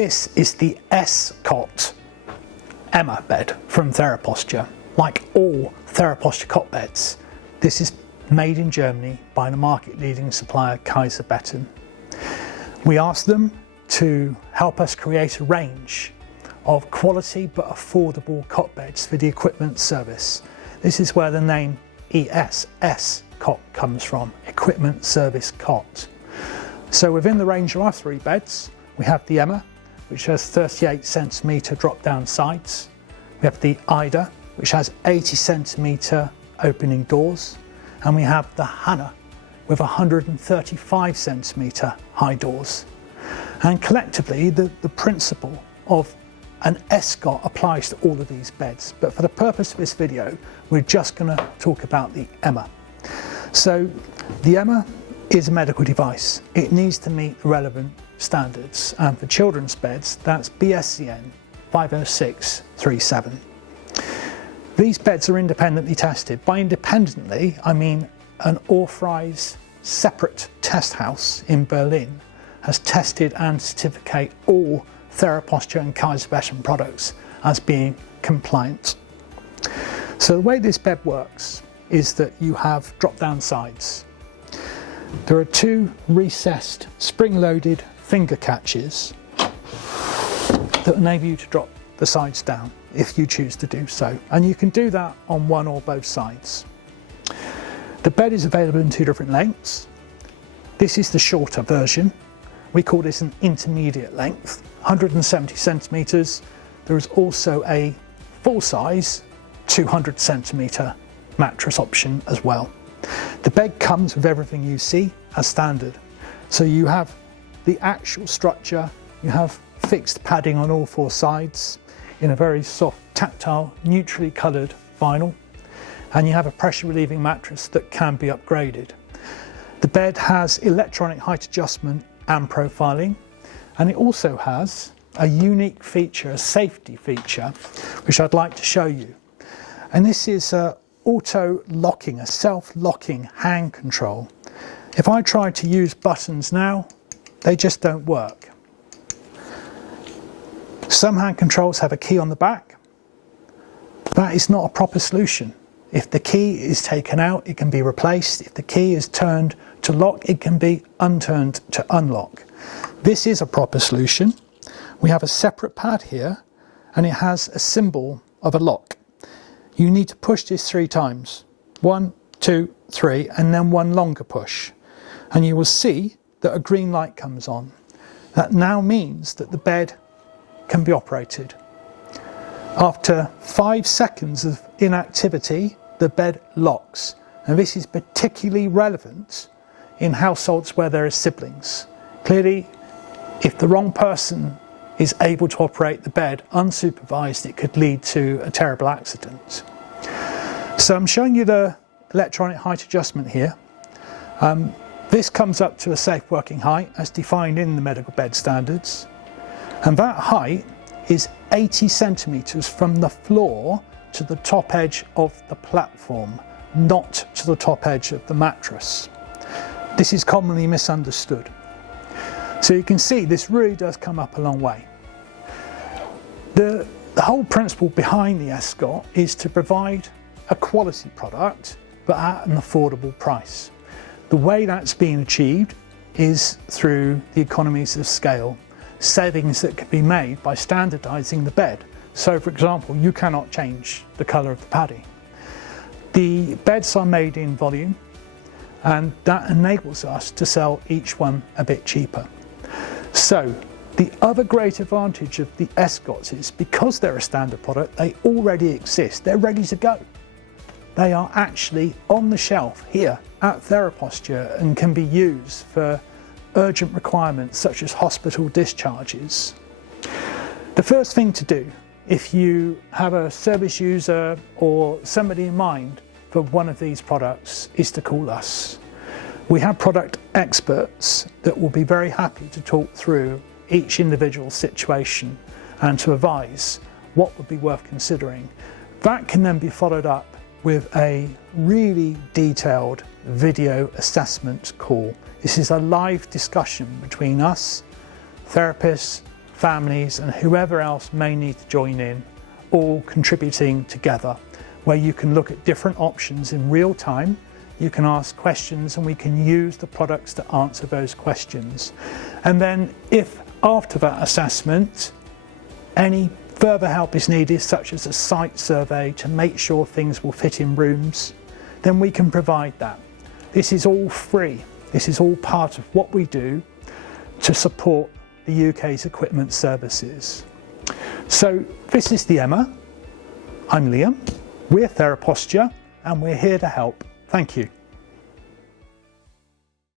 This is the S-Cot Emma bed from TheraPosture. Like all TheraPosture cot beds, this is made in Germany by the market-leading supplier Kaiser Betten. We asked them to help us create a range of quality but affordable cot beds for the equipment service. This is where the name ESS Cot comes from, Equipment Service Cot. So within the range of our 3 beds, we have the Emma, which has 38 centimetre drop down sides. We have the Ida, which has 80 centimetre opening doors. And we have the Hannah with 135 centimetre high doors. And collectively, the principle of an S-Cot applies to all of these beds. But for the purpose of this video, we're just going to talk about the Emma. So the Emma is a medical device. It needs to meet the relevant standards, and for children's beds that's BSCN 50637. These beds are independently tested. By independently, I mean an authorised separate test house in Berlin has tested and certificate all TheraPosture and Kaiser Betten products as being compliant. So the way this bed works is that you have drop-down sides. There are 2 recessed spring-loaded finger catches that enable you to drop the sides down if you choose to do so, and you can do that on one or both sides. The bed is available in 2 different lengths. This is the shorter version. We call this an intermediate length, 170 centimetres. There is also a full size 200 centimetre mattress option as well. The bed comes with everything you see as standard. So you have the actual structure, you have fixed padding on all 4 sides in a very soft, tactile, neutrally coloured vinyl, and you have a pressure relieving mattress that can be upgraded. The bed has electronic height adjustment and profiling, and it also has a unique feature, a safety feature, which I'd like to show you. And this is auto-locking, a self-locking hand control. If I try to use buttons now, they just don't work. Some hand controls have a key on the back. That is not a proper solution. If the key is taken out, it can be replaced. If the key is turned to lock, it can be unturned to unlock. This is a proper solution. We have a separate pad here, and it has a symbol of a lock. You need to push this 3 times. 1, 2, 3, and then 1 longer push. And you will see that a green light comes on. That now means that the bed can be operated. After 5 seconds of inactivity, the bed locks. And this is particularly relevant in households where there are siblings. Clearly, if the wrong person is able to operate the bed unsupervised, it could lead to a terrible accident. So I'm showing you the electronic height adjustment here. This comes up to a safe working height as defined in the medical bed standards, and that height is 80 centimetres from the floor to the top edge of the platform, not to the top edge of the mattress. This is commonly misunderstood. So you can see this really does come up a long way. The whole principle behind the S-Cot is to provide a quality product but at an affordable price. The way that's being achieved is through the economies of scale, savings that can be made by standardising the bed. So for example, you cannot change the colour of the padding. The beds are made in volume, and that enables us to sell each one a bit cheaper. So the other great advantage of the S-Cots is because they're a standard product, they already exist, they're ready to go. They are actually on the shelf here at TheraPosture and can be used for urgent requirements such as hospital discharges. The first thing to do if you have a service user or somebody in mind for one of these products is to call us. We have product experts that will be very happy to talk through each individual situation and to advise what would be worth considering. That can then be followed up with a really detailed video assessment call. This is a live discussion between us, therapists, families and whoever else may need to join in, all contributing together, where you can look at different options in real time. You can ask questions and we can use the products to answer those questions. And then if after that assessment any further help is needed, such as a site survey to make sure things will fit in rooms, then we can provide that. This is all free. This is all part of what we do to support the UK's equipment services. So this is the Emma. I'm Liam. We're Theraposture and we're here to help. Thank you.